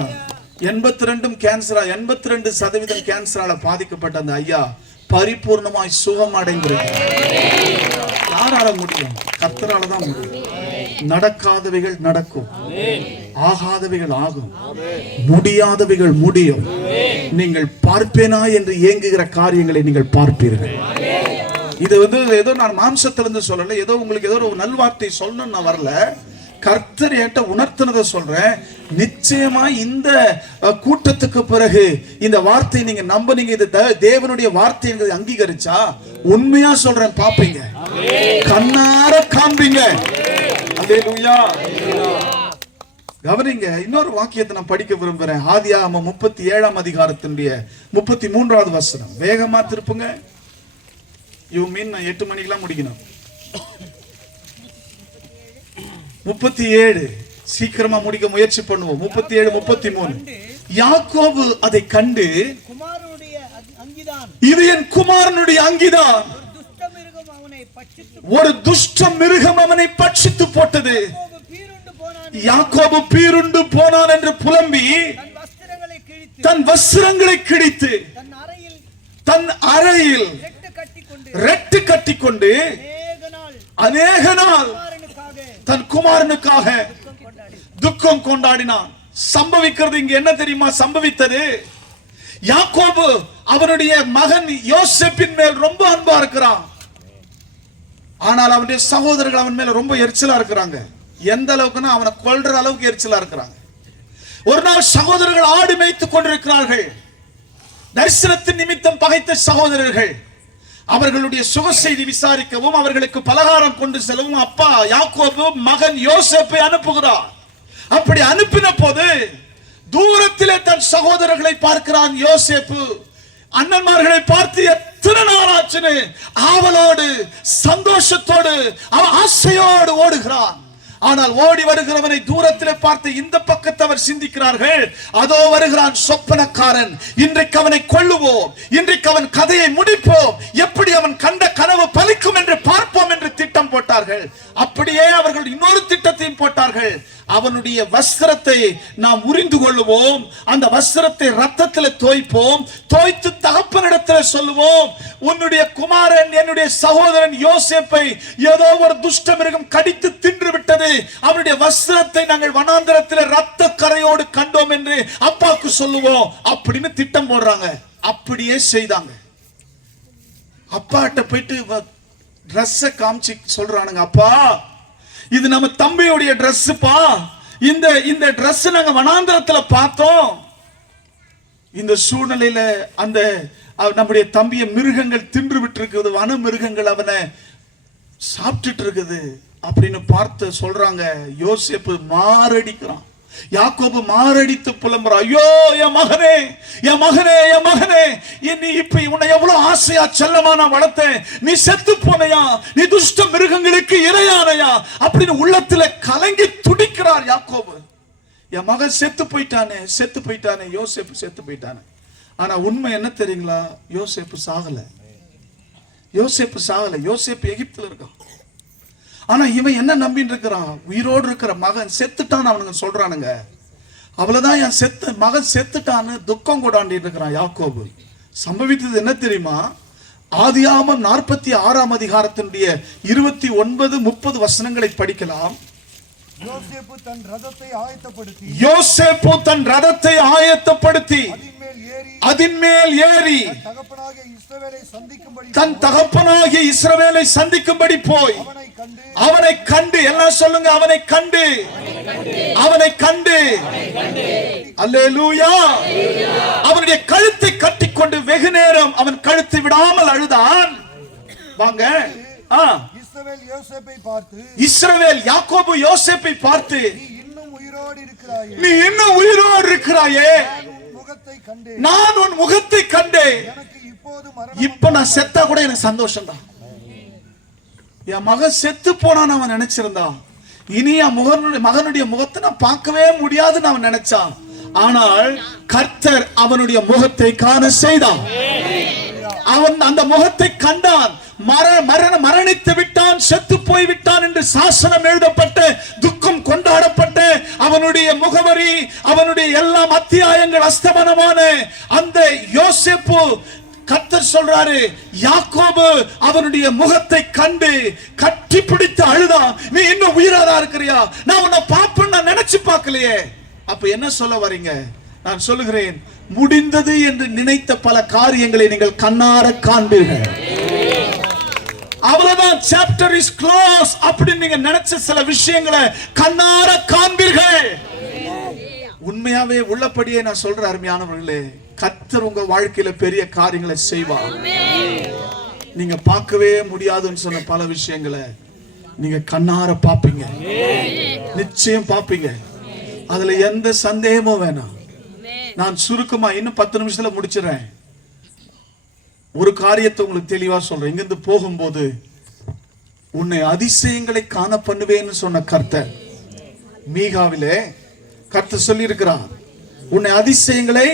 82% கேன்சரால பாதிக்கப்பட்ட அந்த ஐயா பரிபூர்ணமாய் சுகம் அடைந்திருக்கிறார். யாரால முடியும்? கர்த்தரால தான் முடியும். நடக்காதவைகள் நடக்கும், ஆகாதவைகள் ஆகும், முடியாதவைகள் முடியும். நீங்கள் பார்ப்பேனா என்று ஏங்குகிற காரியங்களை நீங்கள் பார்ப்பீர்கள். இது ஏதோ நான் மாம்சத்திலிருந்து சொல்லல, ஏதோ உங்களுக்கு ஏதோ ஒரு நல்வார்த்தை சொல்லணும்னு நான் வரல. கர்த்தர் என்கிட்ட உணர்த்தினதை சொல்றேன். நிச்சயமா இந்த கூட்டத்துக்கு பிறகு இந்த வார்த்தை நீங்க நம்புனீங்க, இது தேவனுடைய வார்த்தை என்பதை அங்கீகரிச்சா, உண்மையா சொல்றேன், பாப்பீங்க, கண்ணார காண்பீங்க. அல்லேலூயா. கவனிங்க, இன்னொரு வாக்கியத்தை நான் படிக்க விரும்புறேன். ஆதியாகமம் 37ஆம் அதிகாரத்தினுடைய 33வது வசனம். வேகமா திருப்புங்க. யூ மீன் நான் 8 மணிக்கெல்லாம் முடிக்கணும். 37 சீக்கிரமா முடிக்க முயற்சி பண்ணுவோம். 37, 33. யாக்கோபு அதை கண்டு, இது என் குமாரனுடைய அங்கிதான், ஒரு துஷ்ட மிருகம் அவனை பட்சித்து போட்டது. யாக்கோபு பீருண்டு போனான் என்று புலம்பி தன் வஸ்திரங்களை கிழித்து தன் அறையில் ரெட்டு கட்டிக்கொண்டு அநேக நாள் தன் குமாரனுக்காக துக்கம் கொண்டாடினான். சம்பவிக்கிறது இங்க என்ன தெரியுமா சம்பவித்தது? யாக்கோபு அவனுடைய மகன் யோசேப்பின் மேல் ரொம்ப அன்பா இருக்கிறான். ஆனால் அவனுடைய சகோதரர்கள் அவன் மேல ரொம்ப எரிச்சலா இருக்கிறாங்க. எந்த அளவுக்குன்னா அவனை கொல்ற அளவுக்கு எரிச்சலா இருக்கிறாங்க. ஒரு நாள் சகோதரர்கள் ஆடு மேய்த்துக் கொண்டிருக்கிறார்கள். தரிசனத்தின் நிமித்தம் பகைத்த சகோதரர்கள் அவர்களுடைய சுக செய்தி விசாரிக்கவும் அவர்களுக்கு பலகாரம் கொண்டு செல்லவும் அப்பா யாக்கோபு மகன் யோசேப்பை அனுப்புகிறார். அப்படி அனுப்பின போது தூரத்திலே தன் சகோதரர்களை பார்க்கிறான் யோசேப்பு. அண்ணன்மார்களை பார்த்து எத்தனை நாளாச்சுன்னு ஆவலோடு சந்தோஷத்தோடு அவன் ஆசையோடு ஓடுகிறான். ஆனால் ஓடி வருகிறவனை தூரத்திலே பார்த்து இந்த பக்கத்தை அவர் சிந்திக்கிறார்கள், அதோ வருகிறான் சொப்பனக்காரன், இன்றைக்கு அவனை கொல்லுவோம், இன்றைக்கு அவன் கதையை முடிப்போம், எப்படி அவன் கண்ட கனவு பலிக்கும் என்று பார்ப்போம் என்று திட்டம் போட்டார்கள். அப்படியே அவர்கள் இன்னொரு திட்டத்தையும் போட்டார்கள். அவனுடைய வஸ்திரத்தை நாம் உரிந்து கொள்ளுவோம், அந்த வஸ்திரத்தை ரத்தத்தில் தோய்ப்போம், தோய்த்து தகப்பனிடத்தில் சொல்லுவோம், உன்னுடைய குமாரன் என்னுடைய சகோதரன் யோசேப்பை ஏதோ ஒரு துஷ்ட மிருகம் கடித்து தின்று விட்டது, அவனுடைய வஸ்திரத்தை நாங்கள் வனாந்தரத்தில் ரத்த கரையோடு கண்டோம் என்று அப்பாவுக்கு சொல்லுவோம் அப்படின்னு திட்டம் போடுறாங்க. அப்படியே செய்தாங்க. அப்பாட்ட போயிட்டு ட்ரெஸ்ஸை காமிச்சு சொல்றானுங்க, அப்பா இது நம்ம தம்பியுடைய ட்ரெஸ்ஸுப்பா, இந்த ட்ரெஸ் நாங்க வனாந்தரத்துல பார்த்தோம், இந்த சூழ்நிலையில அந்த நம்முடைய தம்பிய மிருகங்கள் தின்று விட்டு இருக்குது, வன மிருகங்கள் அவனை சாப்பிட்டுட்டு இருக்குது அப்படின்னு பார்த்து சொல்றாங்க. யோசேப்பு மாரடிக்கிறான், யாக்கோபு மாரடித்து புலம்புறான், ஐயோ என் மகனே என் மகனே என் மகனே, நீ இப்ப உன்னை எவ்வளவு ஆசையா செல்லமா நான் வளர்த்தேன், நீ செத்து போனையா, நீ துஷ்ட மிருகங்களுக்கு இரையானையா அப்படின்னு உள்ளத்துல கலங்கி துடிக்கிறார் யாக்கோபு. என் மகன் செத்து போயிட்டானே செத்து போயிட்டானே, யோசேப்பு செத்து போயிட்டானே. ஆனா உண்மை என்ன தெரியுங்களா? யோசேப்பு சாகல. யோசேப்பு எகிப்துல இருக்கான். ஆனா இவன் என்ன நம்பின்னு இருக்கிறான்? உயிரோடு இருக்கிற மகன் செத்துட்டான்னு அவனுங்க சொல்றானுங்க. அவ்வளவுதான், என் மகன் செத்துட்டான்னு துக்கம் கொண்டாண்டிட்டு இருக்கிறான் யாக்கோபு. சம்பவித்தது என்ன தெரியுமா? ஆதியாகமம் 46ஆம் அதிகாரத்தினுடைய 29, 30 வசனங்களை படிக்கலாம். யோசேப்பு தன் ரதத்தை ஆயத்தப்படுத்தி அதின்மேல் ஏறி தன் தகப்பனாகிய இஸ்ரவேலை சந்திக்கும்படி போய் அவனை கண்டு, எல்லாம் சொல்லுங்க, அவனை கண்டு அல்லேலூயா, அவனுடைய கழுத்தை கட்டிக்கொண்டு வெகு நேரம் அவன் கழுத்தை விடாமல் அழுதான். வாங்க. இஸ்ரவேல் யாக்கோபு யோசேப்பை பார்த்து, நீ இன்னும் உயிரோடு இருக்கிறாயே, நான் உன் முகத்தை கண்டேன். இப்ப நான் செத்தா கூட எனக்கு சந்தோஷம் தான். என் மகன் செத்து போனான்னு அவன் நினைச்சிருந்தான். இனி என் மகனுடைய முகத்தை நான் பார்க்கவே முடியாதுன்னு அவன் நினைச்சான். ஆனால் கர்த்தர் அவனுடைய முகத்தை காண செய்தான். அவன் அந்த முகத்தை கண்டான். மரணித்து விட்டான், செத்து போய் விட்டான் என்று சாசனம் எழுதப்பட்ட, துக்கம் கொண்டாடப்பட்ட அவனுடைய முகவரி, அவனுடைய எல்லாம் அத்தியாயங்கள் அஸ்தமனமான அந்த யோசேப்பு, கர்த்தர் சொல்றாரு, யாக்கோபு அவனுடைய முகத்தை கண்டு கட்டி பிடித்து அழுதான். நீ இன்னும் உயிராதா இருக்கிறியா? நான் உன்னை பாப்பேன்னு நினைச்சு பார்க்கலையே. அப்ப என்ன சொல்ல வரீங்க? நான் சொல்லுகிறேன், முடிந்தது என்று நினைத்த பல காரியங்களை நீங்கள் கண்ணார காண்பீர்கள். அவ்வளவுதான், சாப்டர் இஸ் க்ளோஸ் அப்படின்னு நீங்க நினைச்ச சில விஷயங்களை கண்ணார காண்பீர்கள். உண்மையாவே உள்ளபடியே நான் சொல்ற அருமையானவர்களே, கர்த்தர் உங்க வாழ்க்கையில பெரிய காரியங்களை செய்வார். நீங்க பார்க்கவே முடியாதுன்னு சொன்ன பல விஷயங்களை நீங்க கண்ணார பாப்பீங்க, நிச்சயம் பாப்பீங்க. அதுல எந்த சந்தேகமும் வேணாம். நான் சுருக்கமா இன்னும் 10 நிமிஷத்துல முடிச்சிடறேன். ஒரு காரியத்தை உங்களுக்கு தெளிவா சொல்றேன். இங்கிருந்து போகும்போது, உன்னை அதிசயங்களை காண பண்ணுவேன்னு சொன்ன கர்த்தர், மீகாவிலே கர்த்தர் சொல்லி இருக்கிறார், உன்னை அதிசயங்களை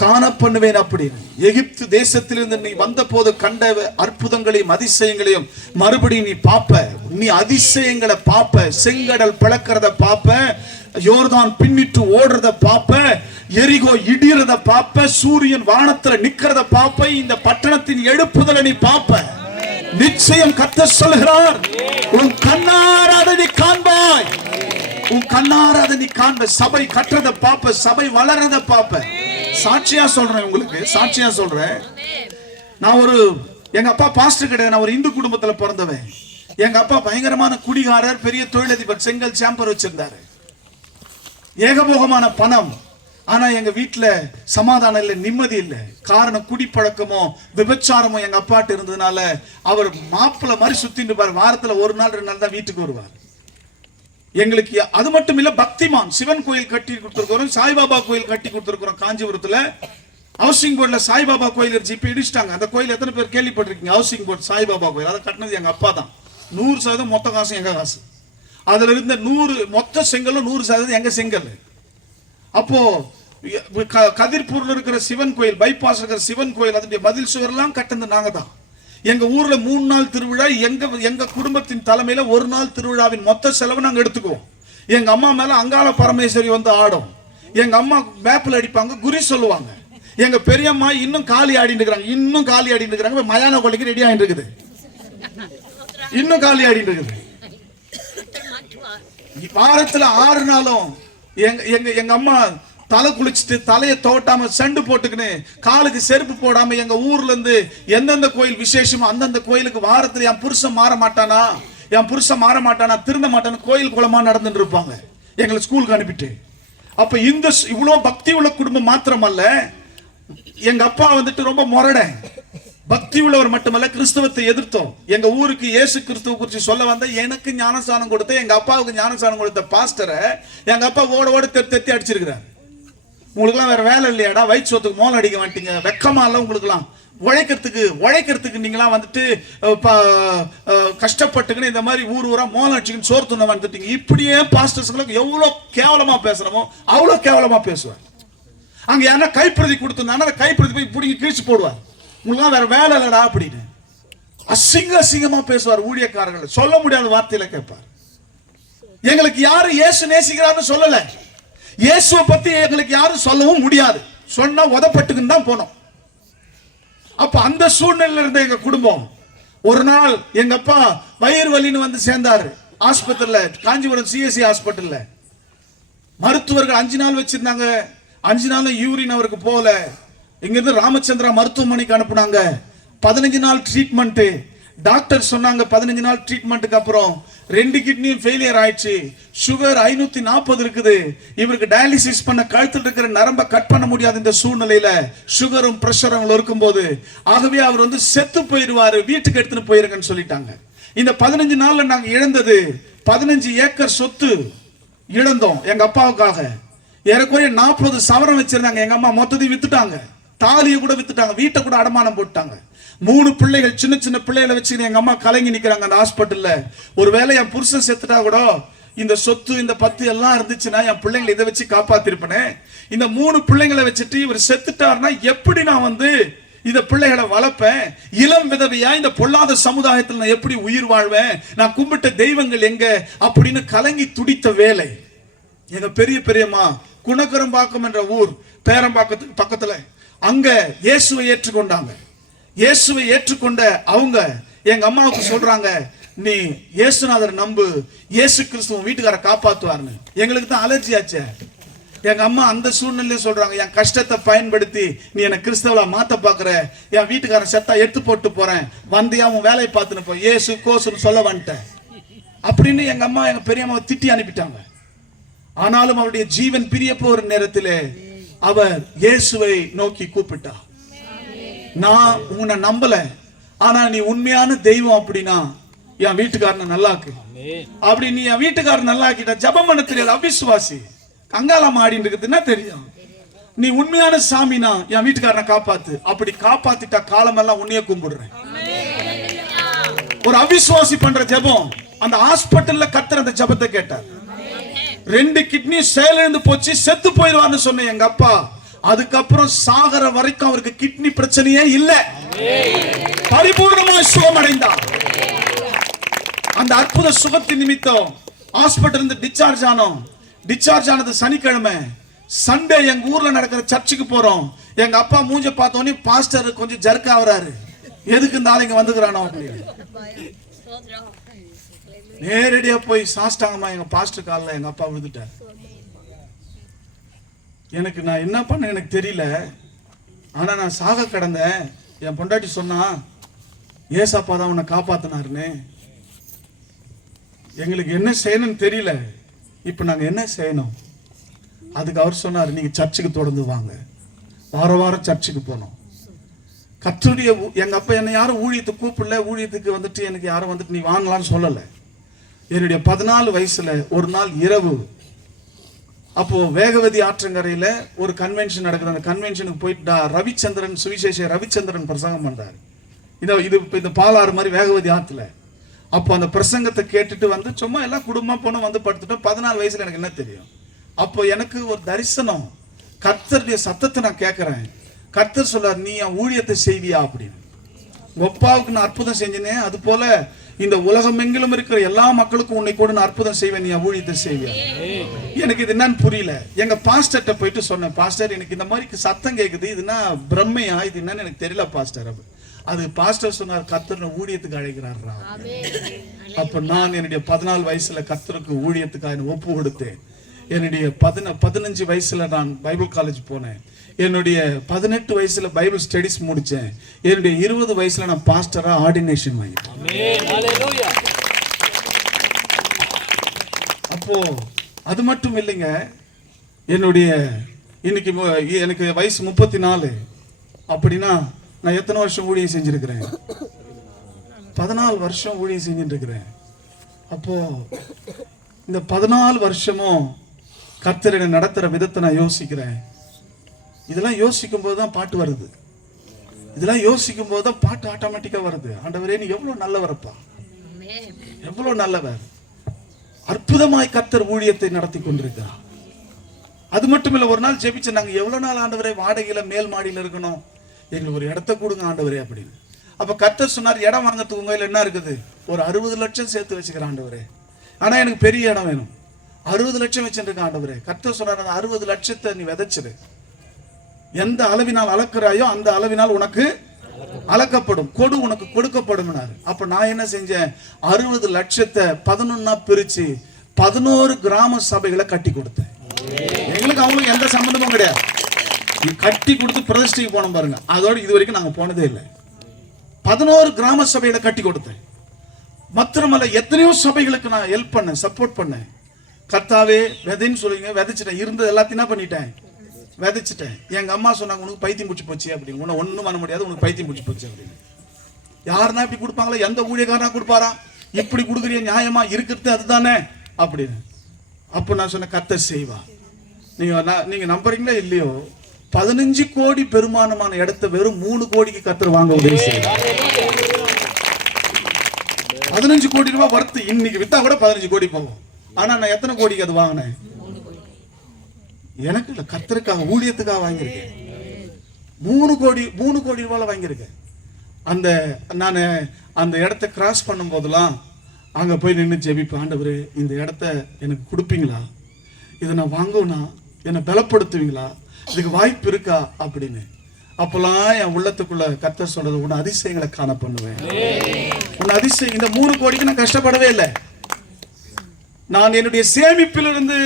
காண பண்ணுவேன் அப்படின்னு. எகிப்து தேசத்திலிருந்து நீ வந்த போது கண்ட அற்புதங்களையும் அதிசயங்களையும் மறுபடியும் நீ பாப்ப. நீ அதிசயங்களை பாப்ப. செங்கடல் பிளக்கிறத பாப்ப, யோர்தான் பின்னிட்டு ஓடுறத பாப்ப, எரிகோ இடிறத பாப்ப, சூரியன் வானத்துல நிக்கிறத பாப்ப, இந்த பட்டணத்தின் எழுப்புதலை நீ பாப்ப. நிச்சயம் கர்த்தர் சொல்கிறார், உன் கண்ணார அதை நீ காண்பாய். உன் கண்ணார அதை நீ காண்ப. சபை கட்டுறத பாப்ப, சபை வளர்றத பாப்ப. சாட்சியா சொல்றேன், உங்களுக்கு சாட்சியா சொல்றேன். நான் எங்க அப்பா பாஸ்டர் கிடையாது, நான் ஒரு இந்து குடும்பத்துல பிறந்தவன். எங்க அப்பா பயங்கரமான குடிகாரர், பெரிய தொழிலதிபர், செங்கல் சேம்பர் வச்சிருந்தாரு, ஏகபோகமான பணம். ஆனா எங்க வீட்டுல சமாதானம் இல்லை, நிம்மதி இல்லை. காரணம் குடிப்பழக்கமோ விபச்சாரமோ எங்க அப்பாட்டு இருந்ததுனால அவர் மாப்பிள்ள மாதிரி சுத்திட்டு பாரு. வாரத்துல 1 நாள் 2 நாள் தான் வீட்டுக்கு வருவார். எங்களுக்கு அது மட்டும் இல்ல, பக்திமான். சிவன் கோயில் கட்டி கொடுத்துருக்கிறோம், சாய்பாபா கோயில் கட்டி கொடுத்துருக்கிறோம். காஞ்சிபுரத்துல ஹவுசிங் போர்ட்ல சாய்பாபா கோயில் இருந்துச்சு, இப்ப இடிச்சிட்டாங்க. அந்த கோயில் எத்தனை பேர் கேள்விப்பட்டிருக்கீங்க? ஹவுசிங் போர்ட் சாய்பாபா கோயில், அதை கட்டினது எங்க அப்பா தான். 100% மொத்த காசு எங்க காசு. அதுல இருந்த 100 மொத்த செங்கலும் 100% எங்க செங்கல். அப்போ கதிர்பூர்ல இருக்கிற சிவன் கோயில், பைபாஸ் இருக்கிற சிவன் கோயில், அதனுடைய மதில் சுவரெல்லாம் கட்டினது நாங்க தான். எங்க ஊர்ல 3 நாள் திருவிழா, எங்க குடும்பத்தின் தலைமையில 1 நாள் திருவிழாவின் மொத்த செலவு நாங்க எடுத்துக்குவோம். எங்க அம்மா மேல அங்காள பரமேஸ்வரி வந்து ஆடும். எங்க அம்மா மேப்பில் அடிப்பாங்க, குறி சொல்லுவாங்க. எங்க பெரியம்மா இன்னும் காலி ஆடிட்டு இருக்கிறாங்க, மயான கொள்ளைக்கு ரெடி ஆகிட்டு இருக்குது, இன்னும் காலி ஆடிட்டு இருக்குது. வாரத்துல 6 நாளும் எங்க அம்மா தலை குளிச்சுட்டு தலையை தோட்டாம செண்டு போட்டுக்கின்னு காலுக்கு செருப்பு போடாம எங்க ஊர்ல இருந்து எந்தெந்த கோயில் விசேஷமோ அந்தந்த கோயிலுக்கு வாரத்துல என் புருஷன் மாற மாட்டானா திருந்த மாட்டானா கோயில் குளமா நடந்துட்டு இருப்பாங்க, எங்களை ஸ்கூலுக்கு அனுப்பிட்டு. அப்ப இந்த இவ்வளவு பக்தி உள்ள குடும்பம் மாத்திரமல்ல, எங்க அப்பா வந்துட்டு ரொம்ப முரட பக்தி உள்ளவர் மட்டுமல்ல, கிறிஸ்தவத்தை எதிர்த்தோம். எங்க ஊருக்கு இயேசு கிறிஸ்துவ குறித்து சொல்ல வந்த, எனக்கு ஞானஸ்தானம் கொடுத்த, எங்க அப்பாவுக்கு ஞானஸ்தானம் கொடுத்த பாஸ்டரை எங்க அப்பா ஓட தெத்தி அடிச்சிருக்கிறார். உங்களுக்குலாம் வேற வேலை இல்லையாடா, வயிற்று சோத்துக்கு மோல் அடிக்க மாட்டீங்க, வெக்கமா இல்ல உங்களுக்குலாம்? உழைக்கிறதுக்கு நீங்களாம் வந்துட்டு கஷ்டப்பட்டுக்குன்னு இந்த மாதிரி ஊரா மோல் அடிச்சுக்கின்னு சோறு துண்ண வந்துட்டீங்க. இப்படியே பாஸ்டர்ஸ்களுக்கு எவ்வளவு கேவலமா பேசுறோமோ அவ்வளவு கேவலமா பேசுவார். அங்க யாரா கைப்பிரதி கொடுத்திருந்தாங்கன்னா அந்த கைப்பிரதி போய் பிடிங்கி கிழிச்சு போடுவார். உங்களுக்கு வேற வேலை இல்லடா அப்படின்னு அசிங்கமா பேசுவார். ஊழியக்காரர்கள் சொல்ல முடியாத வார்த்தையில கேட்பார். எங்களுக்கு யாரு இயேசு நேசிக்கிறாருன்னு சொல்லல, இயேசுவை பத்தி எங்களுக்கு யாரும் சொல்லவும் முடியாது, சொன்னா உதப்பட்டுக்குன்னு தான் போனோம். அப்ப அந்த சூழ்நிலையில இருந்த எங்க குடும்பம் ஒரு நாள் எங்க அப்பா வயிறு வலின்னு வந்து சேர்ந்தாரு ஆஸ்பத்திரியில, காஞ்சிபுரம் சிஎஸ்சி ஹாஸ்பிட்டல்ல. மருத்துவர்கள் 5 நாள் வச்சிருந்தாங்க. 5 நாள் யூரின் அவருக்கு போல. இங்கிருந்து ராமச்சந்திரா மருத்துவமனைக்கு அனுப்புனாங்க. 15 நாள் ட்ரீட்மெண்ட். டாக்டர் சொன்னாங்க 15 நாள் ட்ரீட்மெண்ட்டுக்கு அப்புறம் 2 கிட்னியும் ஃபெயிலியர் ஆயிடுச்சு, சுகர் 540 இருக்குது, இவருக்கு டயாலிசிஸ் பண்ண கழுத்தில் இருக்கிற நரம்ப கட் பண்ண முடியாது இந்த சூழ்நிலையில, சுகரும் பிரஷரும் இருக்கும்போது, ஆகவே அவர் வந்து செத்து போயிடுவாரு, வீட்டுக்கு எடுத்துன்னு போயிருங்கன்னு சொல்லிட்டாங்க. இந்த 15 நாள்ல நாங்க இழந்தது 15 ஏக்கர் சொத்து இழந்தோம் எங்க அப்பாவுக்காக. ஏறக்குறைய 40 சவரம் வச்சிருந்தாங்க, எங்க அம்மா மொத்தத்தையும் வித்துட்டாங்க, தாலியை கூட வித்துட்டாங்க, வீட்டை கூட அடமானம் போட்டாங்க. 3 பிள்ளைகள், சின்ன சின்ன பிள்ளைகளை வச்சு எங்க அம்மா கலங்கி நிக்கிறாங்க அந்த ஹாஸ்பிட்டல்ல. ஒருவேளை என் புருஷன் செத்துட்டா கூட இந்த சொத்து இந்த 10 எல்லாம் இருந்துச்சுன்னா என் பிள்ளைங்களை இதை வச்சு காப்பாத்திருப்பேனே. இந்த 3 பிள்ளைங்களை வச்சுட்டு இவர் செத்துட்டாருன்னா எப்படி நான் வந்து இந்த பிள்ளைகளை வளர்ப்பேன்? இளம் விதவையா இந்த பொல்லாத சமுதாயத்தில் நான் எப்படி உயிர் வாழ்வேன்? நான் கும்பிட்ட தெய்வங்கள் எங்க அப்படின்னு கலங்கி துடித்த வேலை. எங்க பெரிய பெரியம்மா குணக்கரம்பாக்கம் என்ற ஊர், பேரம்பாக்கத்துக்கு பக்கத்துல, அங்க இயேசுவை ஏற்றுக்கொண்டாங்க. இயேசுவை ஏற்றுக்கொண்ட அவங்க எங்க அம்மாவுக்கு சொல்றாங்க, நீ இயேசுநாதர் நம்பு, இயேசு கிறிஸ்துவ வீட்டுக்கார காப்பாத்துவார்னு. எங்களுக்கு தான் அலர்ஜி ஆச்சு. எங்க அம்மா அந்த சூழ்நிலையில சொல்றாங்க, என் கஷ்டத்தை பயன்படுத்தி நீ என்ன கிறிஸ்தவளா மாத்த பாக்குற, என் வீட்டுக்காரன் செத்தா எடுத்து போட்டு போறேன், வந்தியா உன் வேலையை பார்த்துன்னு போ, இயேசு கோசுன்னு சொல்ல வந்துட்டேன் அப்படின்னு எங்க அம்மா எங்க பெரியம்மாவை திட்டி அனுப்பிட்டாங்க. ஆனாலும் அவருடைய ஜீவன் பிரிய போற நேரத்திலே அவர் இயேசுவை நோக்கி கூப்பிட்டா. நான் உன்னை நம்பல, ஆனா நீ உண்மையான தெய்வம் அப்படின்னா என் வீட்டுக்காரனை நல்லாக்கு. அப்படி நீ என் வீட்டுக்காரன் நல்லாக்கிட்ட ஜபம் பண்ண தெரியாது, அவிசுவாசி, கங்காலம் ஆடின்னு இருக்குதுன்னா தெரியும். நீ உண்மையான சாமினா என் வீட்டுக்காரனை காப்பாத்து. அப்படி காப்பாத்திட்டா காலமெல்லாம் உன்னைய கும்பிடுறேன். ஒரு அவிசுவாசி பண்ற ஜபம் அந்த ஹாஸ்பிட்டல்ல கத்துற அந்த ஜபத்தை கேட்டார். 2 கிட்னி செயலிழந்து போச்சு, செத்து போயிடுவான்னு சொன்ன எங்க அப்பா அதுக்கப்புறம் சாகர வரைக்கும் அவருக்கு கிட்னி பிரச்சனையே இல்ல, பரிபூர்ணமாக சுகமடைந்தார். அந்த அற்புத சுகத்தின் நிமித்தம் ஹாஸ்பிட்டல் இருந்து டிஸ்சார்ஜ் ஆனோம். டிஸ்சார்ஜ் ஆனது சனிக்கிழமை. சண்டே எங்க ஊர்ல நடக்கிற சர்ச்சுக்கு போறோம். எங்க அப்பா மூஞ்ச பார்த்தோன்னே பாஸ்டர் கொஞ்சம் ஜர்க் ஆகுறாரு, எதுக்கு இந்த ஆளுங்க வந்துக்கிறானோ அப்படின்னு. நேரடியா போய் சாஷ்டாங்கமா எங்க பாஸ்டர் காலில் எங்க அப்பா விழுந்துட்டார். எனக்கு நான் என்ன பண்ண எனக்கு தெரியல, ஆனா நான் சாக கிடந்தேன். என் பொண்டாட்டி சொன்னா ஏசப்பா தான் உன்னை காப்பாத்தினாருன்னு. எங்களுக்கு என்ன செய்யணும்னு தெரியல, இப்ப நாங்க என்ன செய்யணும்? அதுக்கு அவர் சொன்னார், நீங்க சர்ச்சுக்கு தொடர்ந்து வாங்க. வாரம் சர்ச்சுக்கு போனோம். கர்த்தருடைய எங்க அப்பா என்ன யாரும் ஊழியத்துக்கு கூப்பிடல, ஊழியத்துக்கு வந்துட்டு எனக்கு யாரும் வந்துட்டு நீ வாங்கலான்னு சொல்லல. என்னுடைய 14 வயசுல ஒரு நாள் இரவு, அப்போ வேகவதி ஆற்றங்கரையில ஒரு கன்வென்ஷன் நடக்குது. அந்த கன்வென்ஷனுக்கு போயிட்டு ரவிச்சந்திரன், சுவிசேஷ ரவிச்சந்திரன் பிரசங்கம் பண்றாரு. இந்த பாலாறு மாதிரி வேகவதி ஆற்றுல. அப்போ அந்த பிரசங்கத்தை கேட்டுட்டு வந்து சும்மா எல்லாம் குடும்பமா போனோம், வந்து படுத்துட்டோம். 14 வயசுல எனக்கு என்ன தெரியும்? அப்போ எனக்கு ஒரு தரிசனம், கர்த்தருடைய சத்தத்தை நான் கேட்கிறேன். கர்த்தர் சொல்றார், நீ என் ஊழியத்தை செய்வியா அப்படின்னு. ஒப்பாவுக்கு நான் அற்புதம் செஞ்சினேன், அது போல இந்த உலகம் எங்கிலும் இருக்கிற எல்லா மக்களுக்கும் உன்னை கூட நான் அற்புதம் செய்வேன், நீ ஊழியத்தை செய்வேன். எனக்கு இது என்னன்னு புரியல. எங்க பாஸ்டர்ட்ட போயிட்டு சொன்னேன், பாஸ்டர் எனக்கு இந்த மாதிரி சத்தம் கேட்குது, இதுனா பிரம்மையா, இது என்னன்னு எனக்கு தெரியல பாஸ்டர். அது பாஸ்டர் சொன்னார், கர்த்தர் ஊழியத்துக்கு அழைக்கிறாரா. அப்ப நான் என்னுடைய 14 வயசுல கர்த்தருக்கு ஊழியத்துக்காக ஒப்பு கொடுத்தேன். என்னுடைய 15 வயசுல நான் பைபிள் காலேஜ் போனேன். என்னுடைய 18 வயசுல பைபிள் ஸ்டடிஸ் முடிச்சேன். என்னுடைய 20 வயசுல நான் பாஸ்டரா ஆர்டினேஷன் வாங்கிட்டேன். அப்போ அது மட்டும் இல்லைங்க, என்னுடைய இன்னைக்கு எனக்கு வயசு 34. அப்படின்னா நான் எத்தனை வருஷம் ஊழியம் செஞ்சிருக்கிறேன்? 14 வருஷம் ஊழியம் செஞ்சுட்டு இருக்கிறேன். அப்போ இந்த 14 வருஷமும் கர்த்தர் நடத்துற விதத்தை நான் யோசிக்கிறேன். இதெல்லாம் யோசிக்கும் போதுதான் பாட்டு வருது. இதெல்லாம் யோசிக்கும் போதுதான் பாட்டு ஆட்டோமேட்டிக்கா வருது. ஆண்டவரே நீ எவ்வளவு நல்லவரப்பா, எவ்வளவு நல்லவர். அற்புதமாய் கர்த்தர் ஊழியத்தை நடத்தி கொண்டிருக்கிறார். அது மட்டும் இல்ல, ஒரு நாள் ஜெபிச்சு, நாங்க எவ்வளவு நாள் ஆண்டவரே வாடகையில மேல் மாடியில் இருக்கணும், எங்களுக்கு ஒரு இடத்த கொடுங்க ஆண்டவரே அப்படின்னு. அப்ப கர்த்தர் சொன்னார், இடம் வாங்கறதுக்கு உங்க கையில என்ன இருக்குது? ஒரு 60 லட்சம் சேர்த்து வச்சுக்கிறேன் ஆண்டவரே, ஆனா எனக்கு பெரிய இடம் வேணும். 60 லட்சம் வச்சுருக்க ஆண்டவரே. கர்த்தர் சொன்னார், அந்த 60 லட்சத்தை நீ விதைச்சிரு, எந்த அளவினால் அளக்குறாயோ அந்த அளவினால் உனக்கு அளக்கப்படும், கொடு உனக்கு கொடுக்கப்படும். அப்ப நான் என்ன செஞ்சேன், 60 லட்சத்தை 11 பிரிச்சு 11 கிராம சபைகளை கட்டி கொடுத்தேன். எங்களுக்கு அவங்களுக்கு எந்த சம்பந்தமும் கிடையாது. நீ கட்டி கொடுத்து பிரதிஷ்டைக்கு போனோம் பாருங்க, அதோட இது வரைக்கும் நாங்க போனதே இல்லை. 11 கிராம சபைகளை கட்டி கொடுத்தேன். மாத்திரமல்ல, எத்தனையோ சபைகளுக்கு நான் ஹெல்ப் பண்ணேன், சப்போர்ட் பண்ணேன். கர்த்தாவே விதைன்னு சொல்லுங்க, விதைச்சிட்டேன். இருந்தது எல்லாத்தையும் என்ன பண்ணிட்டேன், விதைச்சிட்டேன். எங்க அம்மா சொன்னாங்க, உனக்கு பைத்தியம் பிடிச்சி போச்சு அப்படின்னு. உன்னை ஒன்றும் பண்ண முடியாது, உனக்கு பைத்தியம் பிடிச்சி போச்சு அப்படின்னு. யாருன்னா இப்படி கொடுப்பாங்களா? எந்த ஊழியக்காரனா கொடுப்பாரா? இப்படி கொடுக்குறிய நியாயமா? இருக்கிறது அதுதானே அப்படின்னு. அப்போ நான் சொன்ன, கர்த்தர் செய்வா. நீங்க நம்புறீங்களா இல்லையோ, 15 கோடி பெருமானமான இடத்தை வெறும் 3 கோடிக்கு கர்த்தர் வாங்க உதவி செய்வார். 15 கோடி ரூபாய் வர்த்து. இன்னைக்கு வித்தா கூட 15 கோடி போகும். ஆனா நான் எத்தனை கோடிக்கு அது வாங்கினேன்? எனக்கு இல்ல, கர்த்தருக்காக, ஊழியத்துக்காக வாங்கியிருக்கேன். 3 கோடி ரூபாய் வாங்கியிருக்கேன். நான் அந்த இடத்த கிராஸ் பண்ணும் போதெல்லாம் அங்க போய் நின்று ஜெபிப்பேன், ஆண்டவரே இந்த இடத்த எனக்கு கொடுப்பீங்களா, இதை நான் வாங்குவேனா, என்னை பலப்படுத்துவீங்களா, இதுக்கு வாய்ப்பு இருக்கா அப்படின்னு. அப்பெல்லாம் என் உள்ளத்துக்குள்ள கர்த்தர் சொல்றது, உன்னை அதிசயங்களை காண பண்ணுவேன். உன்னை அதிசயம். இந்த 3 கோடிக்கு நான் கஷ்டப்படவே இல்லை. நான் என்னுடைய சேமிப்பிலிருந்து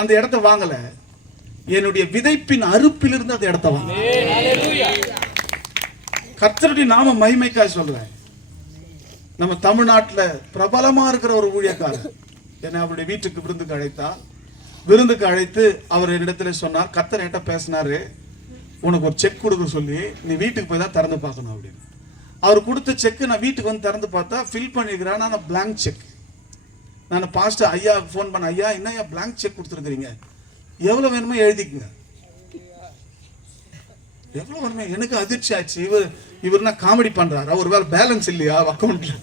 அந்த இடத்தை வாங்கல, என்னுடைய விதைப்பின் அறுப்பிலிருந்து அந்த இடத்தை வாங்க. கர்த்தருடைய நாம மகிமைக்காய் சொல்றேன். நம்ம தமிழ்நாட்டில் பிரபலமா இருக்கிற ஒரு ஊழியக்காரர் என்னை அவருடைய வீட்டுக்கு விருந்துக்கு அழைத்து அவர் என்னிடத்துல சொன்னார், கர்த்தர் என்கிட்ட பேசினாரு, உனக்கு ஒரு செக் கொடுக்க சொல்லி நீ வீட்டுக்கு போய் தான் திறந்து பார்க்கணும் அப்படின்னு. அவர் கொடுத்த செக் நான் வீட்டுக்கு வந்து திறந்து பார்த்தா ஃபில் பண்ணிருக்கிறேன். நான் பிளாங்க் செக். நான் பாஸ்டர் ஐயா ஃபோன் பண்ண, ஐயா என்ன ஐயா பிளாங்க் செக் கொடுத்துருக்கிறீங்க, எவ்வளவு வேணுமோ எழுதிக்குங்க. எவ்வளவு வேணுமே. எனக்கு அதிர்ச்சி ஆச்சு. இவர்னா காமெடி பண்றாரு, ஒரு வேலை பேலன்ஸ் இல்லையா அக்கௌண்ட்ல,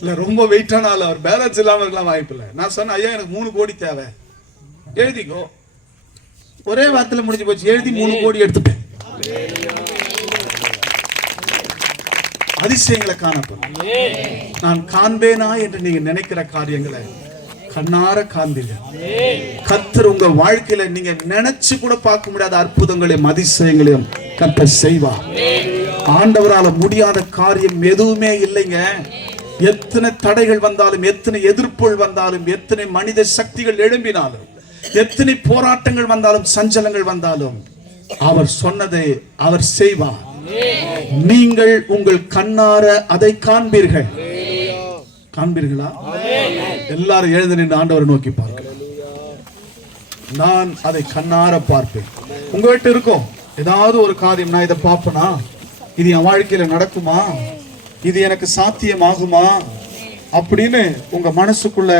இல்ல ரொம்ப வெயிட்டான ஆள், அவர் பேலன்ஸ் இல்லாம இருக்கலாம் வாய்ப்பு இல்லை. நான் சொன்னேன், ஐயா எனக்கு 3 கோடி தேவை, எழுதிக்கோ. ஒரே வாரத்தில் முடிஞ்சு போச்சு. எழுதி 3 கோடி எடுத்துட்டேன். அதிசயங்களை காணப்படும். நான் காண்பேனா என்று நீங்க நினைக்கிற காரியங்களை கண்ணார காண்பீர்கள். கர்த்தர் உங்க வாழ்க்கையில நீங்க நினைச்சு கூட பார்க்க முடியாத அற்புதங்களையும் அதிசயங்களையும் கர்த்தர் செய்வார். ஆண்டவரால முடியாத காரியம் எதுவுமே இல்லைங்க. எத்தனை தடைகள் வந்தாலும், எத்தனை எதிர்ப்புகள் வந்தாலும், எத்தனை மனித சக்திகள் எழும்பினாலும், எத்தனை போராட்டங்கள் வந்தாலும், சஞ்சலங்கள் வந்தாலும், அவர் சொன்னதை அவர் செய்வார். நீங்கள் உங்கள் கண்ணார அதை காண்பீர்கள். காண்பீர்களா? எல்லாரும் எழுந்து நின்று ஆண்டவரை நோக்கி பார்க்க. நான் அதை கண்ணார பார்ப்பேன். உங்க வீட்டு இருக்கும் ஏதாவது ஒரு காரியம், நான் இதை பார்ப்பனா, இது என் வாழ்க்கையில நடக்குமா, இது எனக்கு சாத்தியமாகுமா அப்படின்னு உங்க மனசுக்குள்ள